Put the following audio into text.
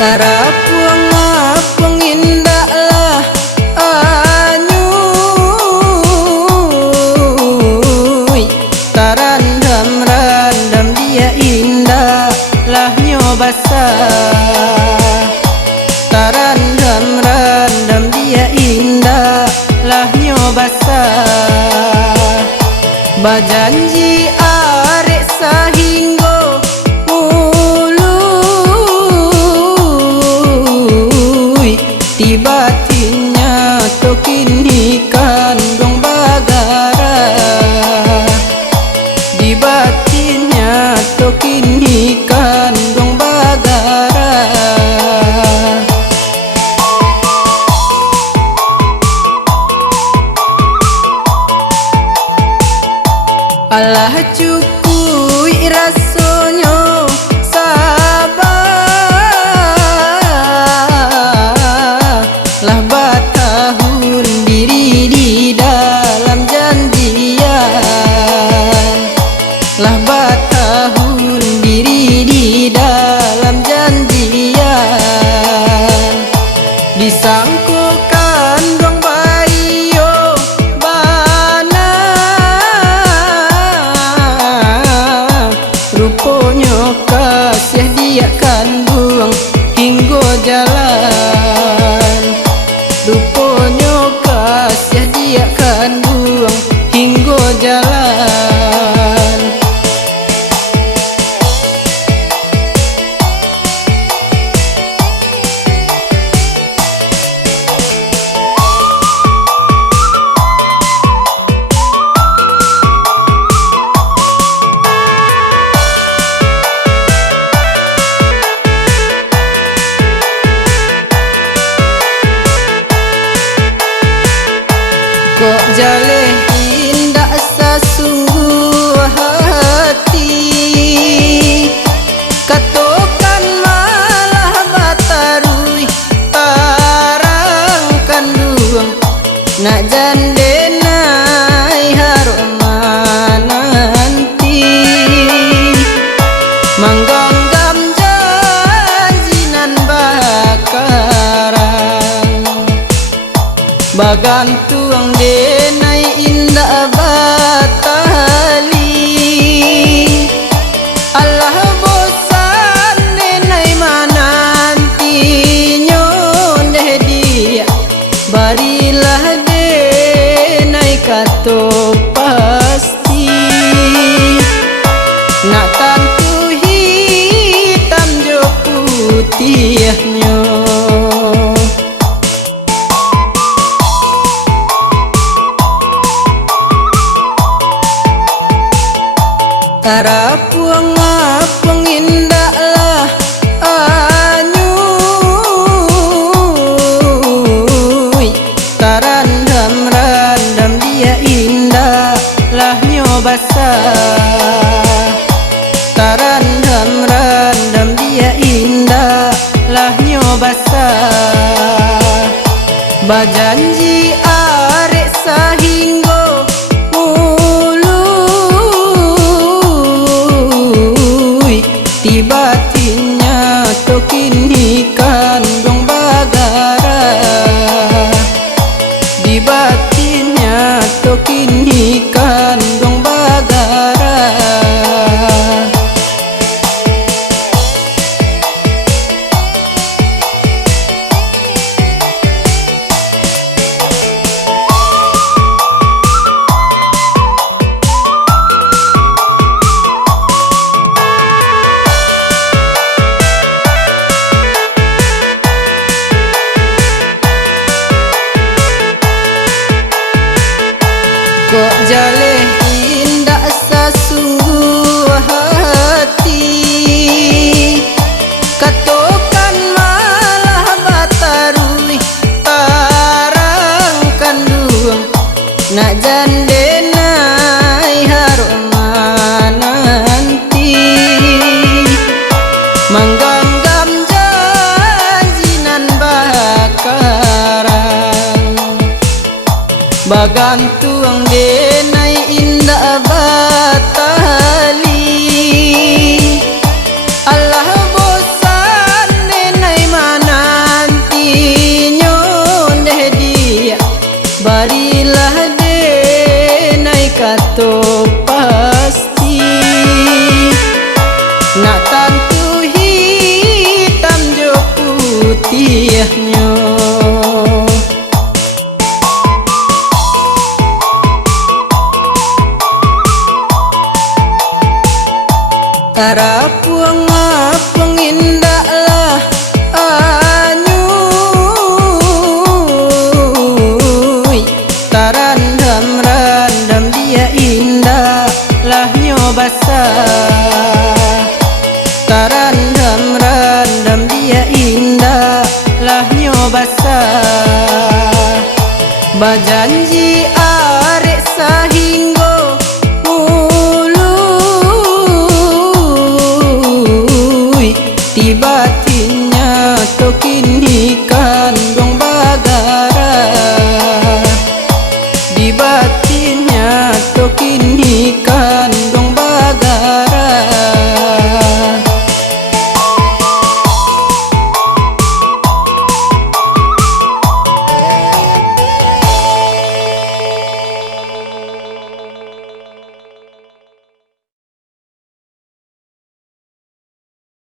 Tarapuang apung indahlah anyuy, tarandam-randam dia indah lah nyobasah. Tarandam-randam dia indah lah nyobasah. Bajanji arek sahinggo ului, tiba-tinya tokin ikan dong bagara. Tiba-tinya tokin ikan dong bagara. Allah cukui rasonyo sabar, lah batahun diri di dalam janjian. Lah batahun diri di dalam janjian. Disangkukan dong bayo bana, rupanya kasih dia kan buang hingga jalan. Rupanya kasih dia kan buang hingga jalan. Kok jaleh indah sesungguh hati, katokan malah batarui tarangkan duang. Nak jandenai haruman nanti, mangganggam janjinan bakarang. Bagantuang denai indah batali, Allah bosan denai manantinyo deh dia. Barilah denai kato pasti, nak tantu hitam jo putihnya. Tarapuang apung indahlah anyuy, tarandam-randam dia indah lah nyobasah. Tarandam-randam dia indah lah nyobasah. Bajanji arek sahinggo tiba-tinya tokin ikan dong bagara. Tiba-tinya tokin ikan dong bagara. Apuang apuang indahlah anyuy, tarandam randam dia indah lah nyobasah. Tarandam randam dia indah lah nyobasah. Bajanji arek sahinggo mului, tiba-tinya tokin